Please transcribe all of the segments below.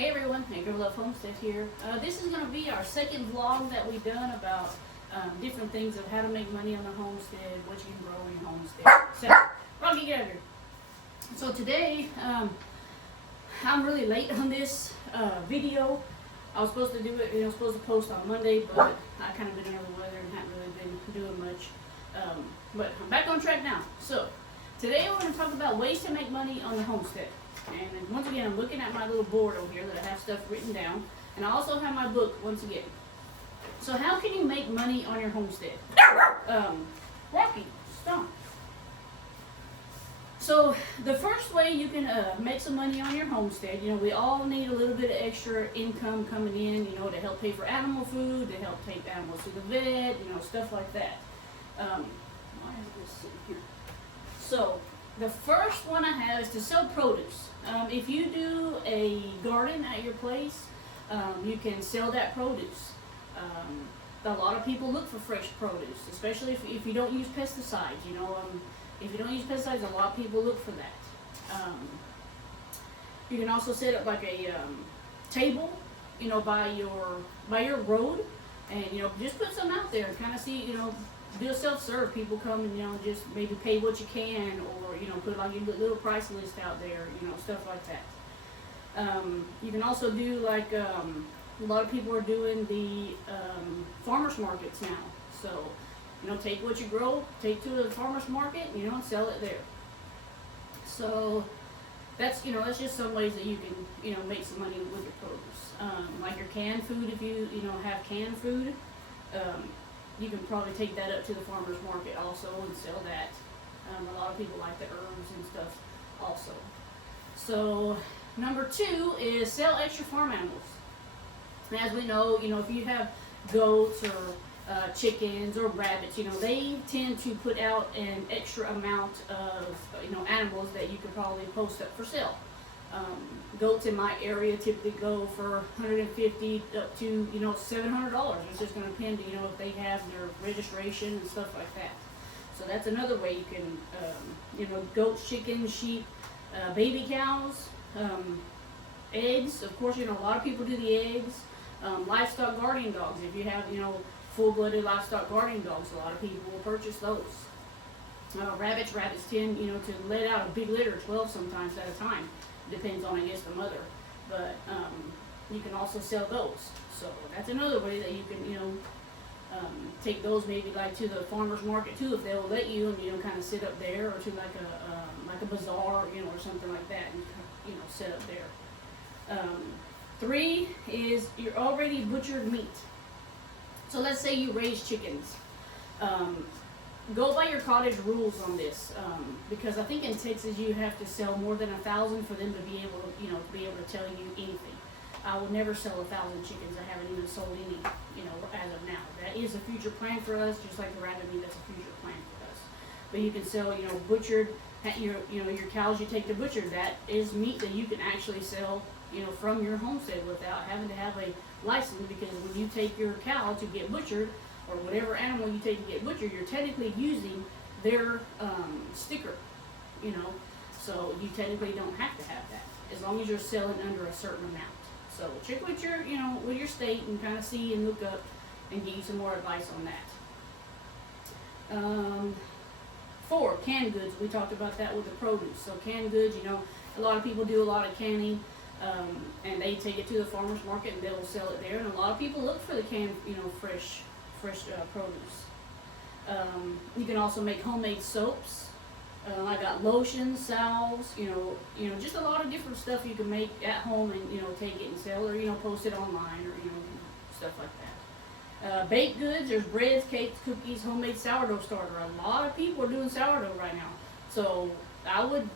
Hey everyone, Anchor Love Homestead here. This is going to be our second vlog that we've done about different things of how to make money on the homestead, what you can grow in your homestead. So, Rocky, get out here. So today, I'm really late on this video. I was supposed to do it, supposed to post on Monday, but I kind of been under the weather and haven't really been doing much. But I'm back on track now. So, today we're going to talk about ways to make money on the homestead. And once again, I'm looking at my little board over here that I have stuff written down. And I also have my book, once again. So how can you make money on your homestead? Rocky, stop. So the first way you can make some money on your homestead, we all need a little bit of extra income coming in, to help pay for animal food, to help take animals to the vet, stuff like that. Why is this sitting here? So the first one I have is to sell produce. If you do a garden at your place, you can sell that produce. A lot of people look for fresh produce, especially if you don't use pesticides. If you don't use pesticides, a lot of people look for that. You can also set up like a table, by your road, and just put some out there and kind of see, do a self-serve. People come and just maybe pay what you can, or put like a little price list out there, stuff like that. You can also do like a lot of people are doing the farmers markets now. So take what you grow, take to the farmers market, and sell it there. So that's that's just some ways that you can make some money with your produce. Like your canned food, if you have canned food. You can probably take that up to the farmer's market also and sell that. A lot of people like the herbs and stuff also. So number 2 is sell extra farm animals. And as we know, if you have goats or chickens or rabbits, they tend to put out an extra amount of animals that you could probably post up for sale. Goats in my area typically go for $150 up to $700. It's just going to depend, if they have their registration and stuff like that. So that's another way you can, goats, chickens, sheep, baby cows, eggs. Of course, a lot of people do the eggs. Livestock guardian dogs. If you have full-blooded livestock guardian dogs, a lot of people will purchase those. Rabbits tend to let out a big litter, 12 sometimes at a time. Depends on, I guess, the mother, but you can also sell those. So that's another way that you can, take those maybe like to the farmer's market too, if they'll let you, and kind of sit up there, or to like a bazaar, or something like that, and sit up there. 3 is your already butchered meat. So let's say you raise chickens. Go by your cottage rules on this, because I think in Texas you have to sell more than 1,000 for them to be able to tell you anything. I would never sell 1,000 chickens. I haven't even sold any, as of now. That is a future plan for us, just like the rabbit meat. That's a future plan for us. But you can sell, butchered, your cows you take to butcher. That is meat that you can actually sell, from your homestead without having to have a license, because when you take your cow to get butchered, or whatever animal you take to get butchered, you're technically using their sticker, so you technically don't have to have that, as long as you're selling under a certain amount. So check with your, with your state and kind of see and look up and get you some more advice on that. 4, canned goods. We talked about that with the produce. So canned goods, a lot of people do a lot of canning, and they take it to the farmer's market and they'll sell it there. And a lot of people look for the canned, fresh produce. You can also make homemade soaps. I got lotions, salves, just a lot of different stuff you can make at home and take it and sell, or post it online, or stuff like that. Baked goods. There's breads, cakes, cookies, homemade sourdough starter. A lot of people are doing sourdough right now. So I would,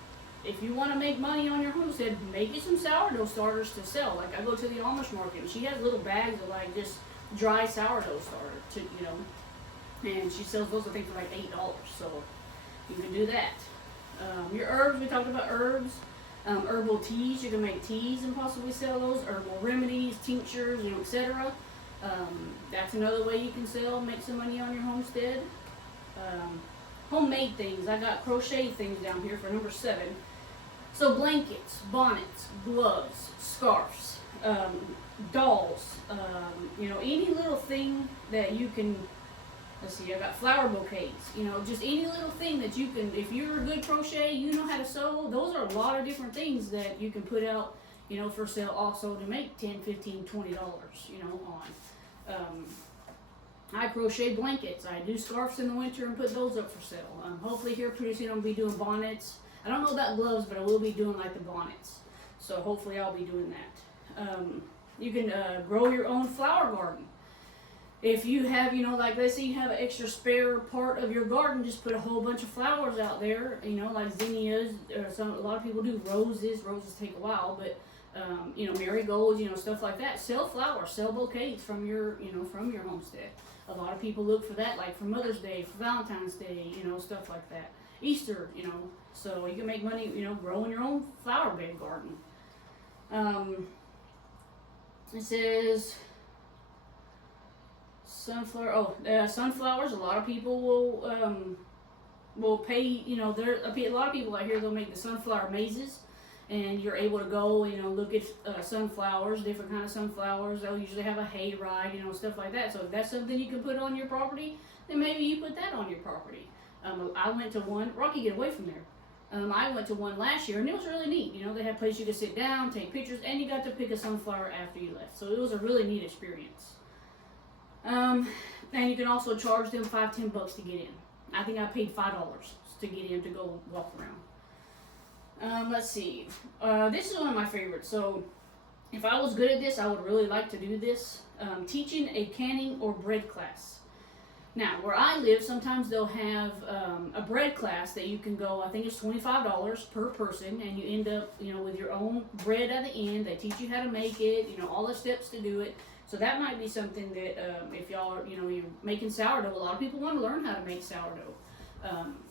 if you want to make money on your homestead, make you some sourdough starters to sell. Like I go to the Amish market and she has little bags of like just dry sourdough starter to and she sells those I think for like $8, so you can do that. Your herbs, we talked about herbs. Herbal teas, you can make teas and possibly sell those. Herbal remedies, tinctures, etc. That's another way you can make some money on your homestead. Homemade things, I got crochet things down here for number 7. So blankets, bonnets, gloves, scarves, dolls, you know, any little thing that you can. Let's see, I got flower bouquets, you know, just any little thing that you can, if you're a good crochet, you know how to sew, those are a lot of different things that you can put out, you know, for sale also to make $10, $15, $20, you know, on. I crochet blankets. I do scarves in the winter and put those up for sale. Hopefully here pretty soon I'll be doing bonnets. I don't know about gloves, but I will be doing like the bonnets. So hopefully I'll be doing that. You can grow your own flower garden. If you have, you know, like let's say you have an extra spare part of your garden, just put a whole bunch of flowers out there, you know, like zinnias, or a lot of people do roses. Roses take a while, but, you know, marigolds, you know, stuff like that. Sell flowers, sell bouquets from your, you know, from your homestead. A lot of people look for that, like for Mother's Day, for Valentine's Day, you know, stuff like that. Easter, you know, so you can make money, you know, growing your own flower bed garden. It says sunflower. Sunflowers. A lot of people will pay. You know, there a lot of people out here. They'll make the sunflower mazes, and you're able to go. You know, look at sunflowers, different kind of sunflowers. They'll usually have a hay ride. You know, stuff like that. So if that's something you can put on your property, then maybe you put that on your property. I went to one. Rocky, get away from there. I went to one last year, and it was really neat. You know, they had places you could sit down, take pictures, and you got to pick a sunflower after you left. So it was a really neat experience. And you can also charge them $5, $10 to get in. I think I paid $5 to get in to go walk around. Let's see. This is one of my favorites. So if I was good at this, I would really like to do this. Teaching a canning or bread class. Now, where I live, sometimes they'll have a bread class that you can go, I think it's $25 per person, and you end up, you know, with your own bread at the end. They teach you how to make it, you know, all the steps to do it. So that might be something that if y'all are, you know, you're making sourdough, a lot of people want to learn how to make sourdough.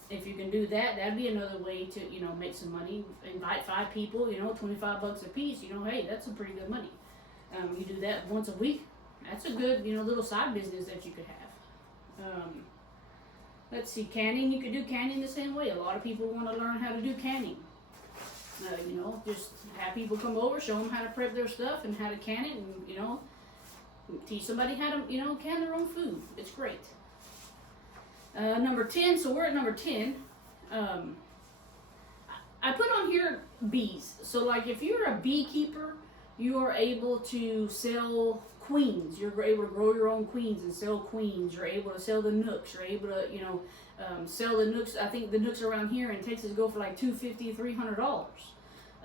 If you can do that, that'd be another way to, you know, make some money. Invite 5 people, you know, $25 a piece, you know, hey, that's some pretty good money. You do that once a week. That's a good, you know, little side business that you could have. Let's see, canning. You could do canning the same way. A lot of people want to learn how to do canning. You know, just have people come over, show them how to prep their stuff and how to can it, and, you know, teach somebody how to, you know, can their own food. It's great. Number 10, so we're at number 10. I put on here bees. So like if you're a beekeeper, you are able to sell queens. You're able to grow your own queens and sell queens. You're able to sell the nooks. You're able to, you know, sell the nooks. I think the nooks around here in Texas go for like $250, $300.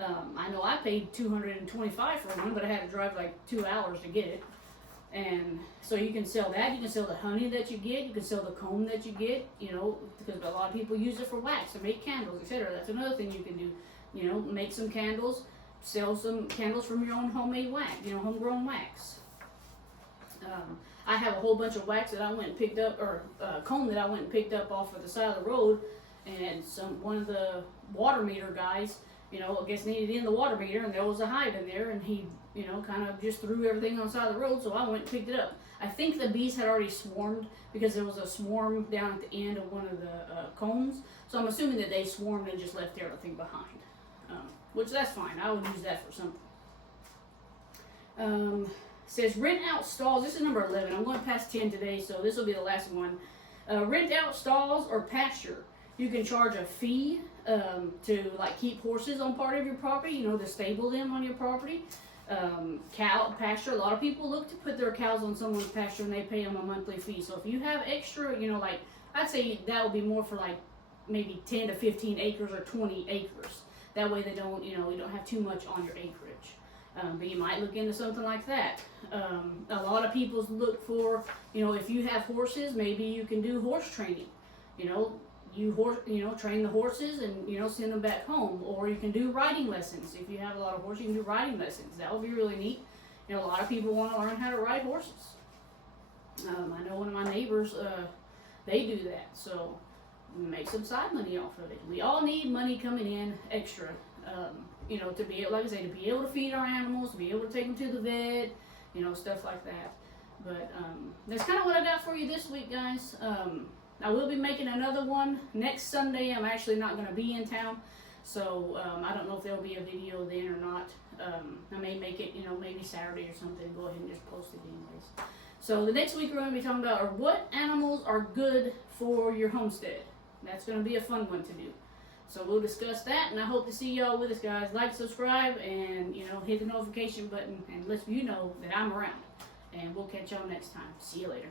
I know I paid $225 for one, but I had to drive like 2 hours to get it. And so you can sell that. You can sell the honey that you get. You can sell the comb that you get. You know, because a lot of people use it for wax to make candles, etc. That's another thing you can do. You know, make some candles. Sell some candles from your own homemade wax. You know, homegrown wax. I have a whole bunch of wax that I went and picked up, or comb that I went and picked up off of the side of the road, and one of the water meter guys, you know, I guess needed in the water meter, and there was a hive in there, and he, you know, kind of just threw everything on the side of the road, so I went and picked it up. I think the bees had already swarmed, because there was a swarm down at the end of one of the combs, so I'm assuming that they swarmed and just left everything behind, which that's fine. I would use that for something. Says rent out stalls. This is number 11. I'm going past 10 today, so this will be the last one. Rent out stalls or pasture. You can charge a fee to like keep horses on part of your property, you know, to stable them on your property. Cow pasture. A lot of people look to put their cows on someone's pasture and they pay them a monthly fee. So if you have extra, you know, like I'd say that would be more for like maybe 10 to 15 acres or 20 acres. That way they don't, you know, you don't have too much on your acreage. But you might look into something like that. A lot of people look for, you know, if you have horses, maybe you can do horse training. You know, train the horses and, you know, send them back home. Or you can do riding lessons. If you have a lot of horses, you can do riding lessons. That would be really neat. You know, a lot of people want to learn how to ride horses. I know one of my neighbors, they do that. So make some side money off of it. We all need money coming in extra. You know, to be able, like I say, to be able to feed our animals, to be able to take them to the vet, you know, stuff like that. But that's kind of what I got for you this week, guys. I will be making another one next Sunday. I'm actually not going to be in town, So I don't know if there'll be a video then or not. I may make it, maybe Saturday or something. Go ahead and just post it anyways. So the next week we're going to be talking about are what animals are good for your homestead. That's going to be a fun one to do. So we'll discuss that, and I hope to see y'all with us, guys. Like, subscribe, and hit the notification button, and let you know that I'm around. And we'll catch y'all next time. See you later.